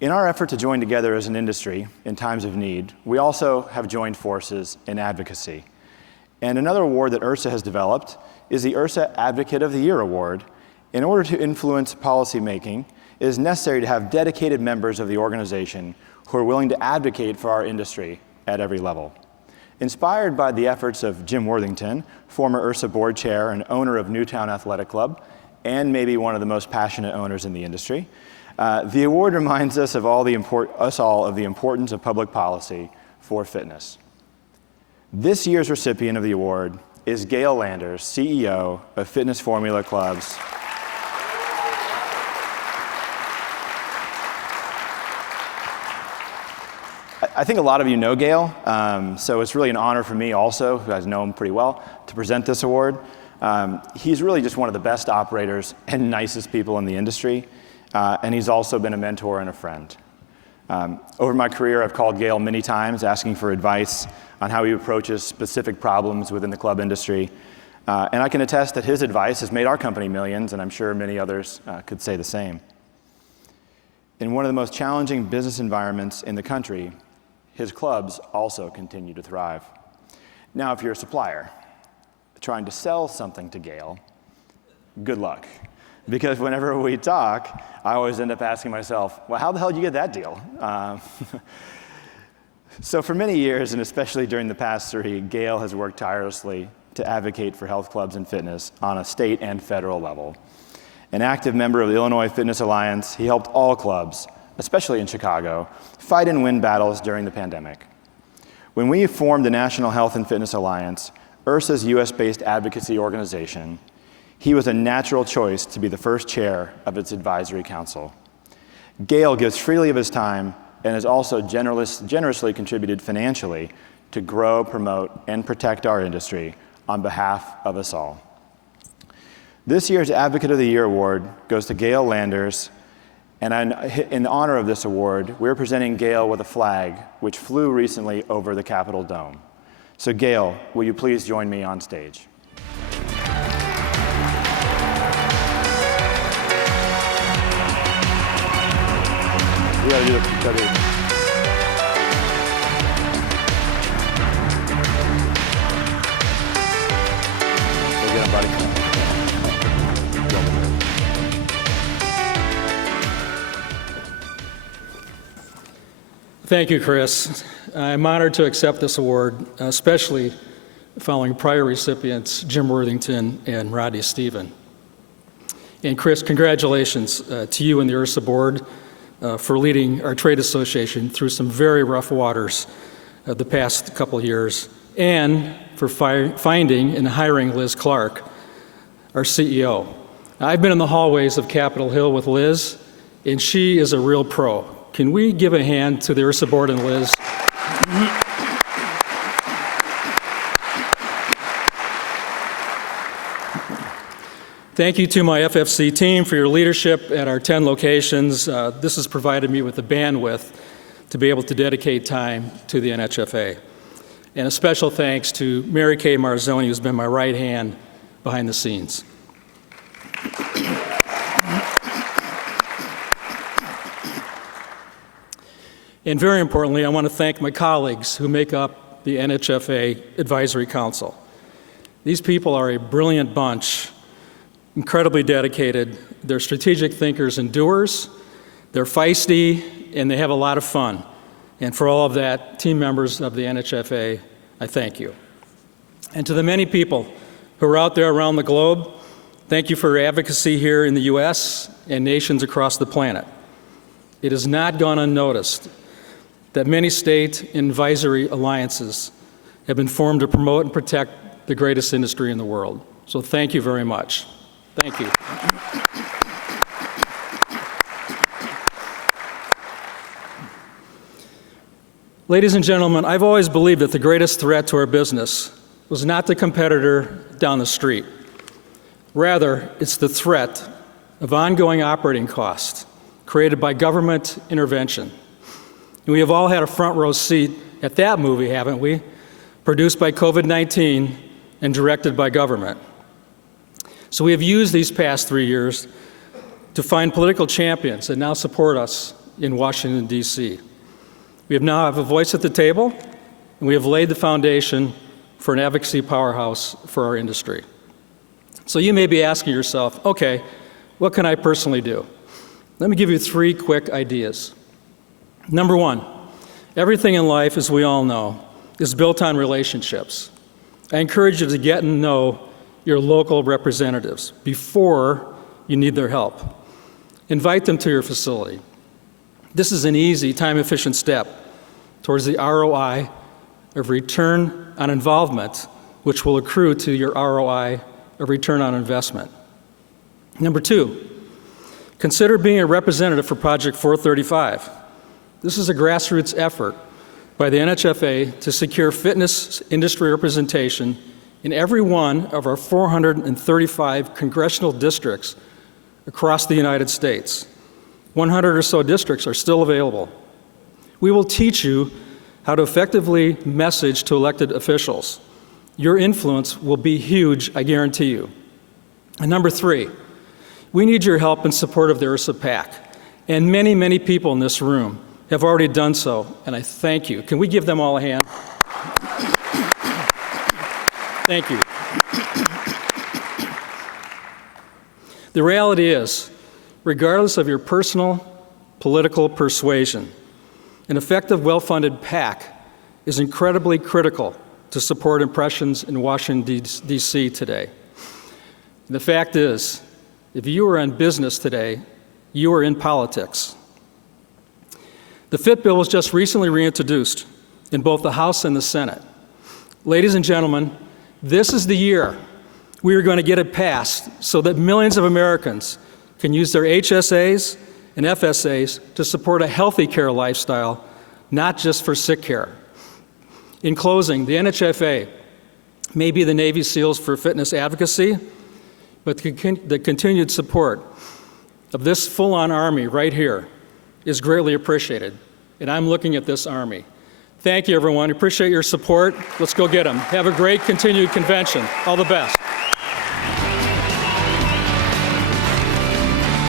In our effort to join together as an industry in times of need, we also have joined forces in advocacy. And another award that IHRSA has developed is the IHRSA Advocate of the Year Award. In order to influence policymaking, it is necessary to have dedicated members of the organization who are willing to advocate for our industry at every level. Inspired by the efforts of Jim Worthington, former IHRSA Board Chair and owner of Newtown Athletic Club, and maybe one of the most passionate owners in the industry, the award reminds us all of the importance of public policy for fitness. This year's recipient of the award is Gale Landers, CEO of Fitness Formula Clubs. I think a lot of you know Gale, so it's really an honor for me also, who I know him pretty well, to present this award. He's really just one of the best operators and nicest people in the industry. And he's also been a mentor and a friend. Over my career, I've called Gale many times asking for advice on how he approaches specific problems within the club industry. And I can attest that his advice has made our company millions, and I'm sure many others could say the same. In one of the most challenging business environments in the country, his clubs also continue to thrive. Now, if you're a supplier trying to sell something to Gale, good luck. Because whenever we talk, I always end up asking myself, well, how the hell did you get that deal? So for many years, and especially during the past 3, Gale has worked tirelessly to advocate for health clubs and fitness on a state and federal level. An active member of the Illinois Fitness Alliance, he helped all clubs, especially in Chicago, fight and win battles during the pandemic. When we formed the National Health and Fitness Alliance, IHRSA's US-based advocacy organization, he was a natural choice to be the first chair of its advisory council. Gale gives freely of his time and has also generously contributed financially to grow, promote, and protect our industry on behalf of us all. This year's Advocate of the Year Award goes to Gale Landers, and in honor of this award, we're presenting Gale with a flag which flew recently over the Capitol Dome. So Gale, will you please join me on stage? We gotta do it. Go get him, buddy. Thank you, Chris. I'm honored to accept this award, especially following prior recipients, Jim Worthington and Rodney Stephen. And Chris, congratulations to you and the IHRSA Board for leading our trade association through some very rough waters the past couple years, and for finding and hiring Liz Clark, our CEO. I've been in the hallways of Capitol Hill with Liz, and she is a real pro. Can we give a hand to the IHRSA Board and Liz? Thank you to my FFC team for your leadership at our 10 locations. This has provided me with the bandwidth to be able to dedicate time to the NHFA. And a special thanks to Mary Kay Marzoni, who's been my right hand behind the scenes. And very importantly, I want to thank my colleagues who make up the NHFA Advisory Council. These people are a brilliant bunch, incredibly dedicated. They're strategic thinkers and doers. They're feisty, and they have a lot of fun. And for all of that, team members of the NHFA, I thank you. And to the many people who are out there around the globe, thank you for your advocacy here in the US and nations across the planet. It has not gone unnoticed that many state and advisory alliances have been formed to promote and protect the greatest industry in the world. So thank you very much. Thank you. Ladies and gentlemen, I've always believed that the greatest threat to our business was not the competitor down the street. Rather, it's the threat of ongoing operating costs created by government intervention. And we have all had a front row seat at that movie, haven't we? Produced by COVID-19 and directed by government. So we have used these past 3 years to find political champions that now support us in Washington, D.C. We now have a voice at the table, and we have laid the foundation for an advocacy powerhouse for our industry. So you may be asking yourself, okay, what can I personally do? Let me give you 3 quick ideas. Number 1, everything in life, as we all know, is built on relationships. I encourage you to get and know your local representatives before you need their help. Invite them to your facility. This is an easy, time-efficient step towards the ROI of return on involvement, which will accrue to your ROI of return on investment. Number 2, consider being a representative for Project 435. This is a grassroots effort by the NHFA to secure fitness industry representation in every one of our 435 congressional districts across the United States. 100 or so districts are still available. We will teach you how to effectively message to elected officials. Your influence will be huge, I guarantee you. And number 3, we need your help and support of the IHRSA PAC. And many, many people in this room have already done so, and I thank you. Can we give them all a hand? Thank you. The reality is, regardless of your personal political persuasion, an effective, well-funded PAC is incredibly critical to support impressions in Washington, D.C. today. The fact is, if you are in business today, you are in politics. The FIT bill was just recently reintroduced in both the House and the Senate. Ladies and gentlemen, this is the year we are going to get it passed so that millions of Americans can use their HSAs and FSAs to support a healthy care lifestyle, not just for sick care. In closing, the NHFA may be the Navy SEALs for fitness advocacy, but the continued support of this full-on Army right here is greatly appreciated, and I'm looking at this Army. Thank you, everyone. Appreciate your support. Let's go get them. Have a great continued convention. All the best.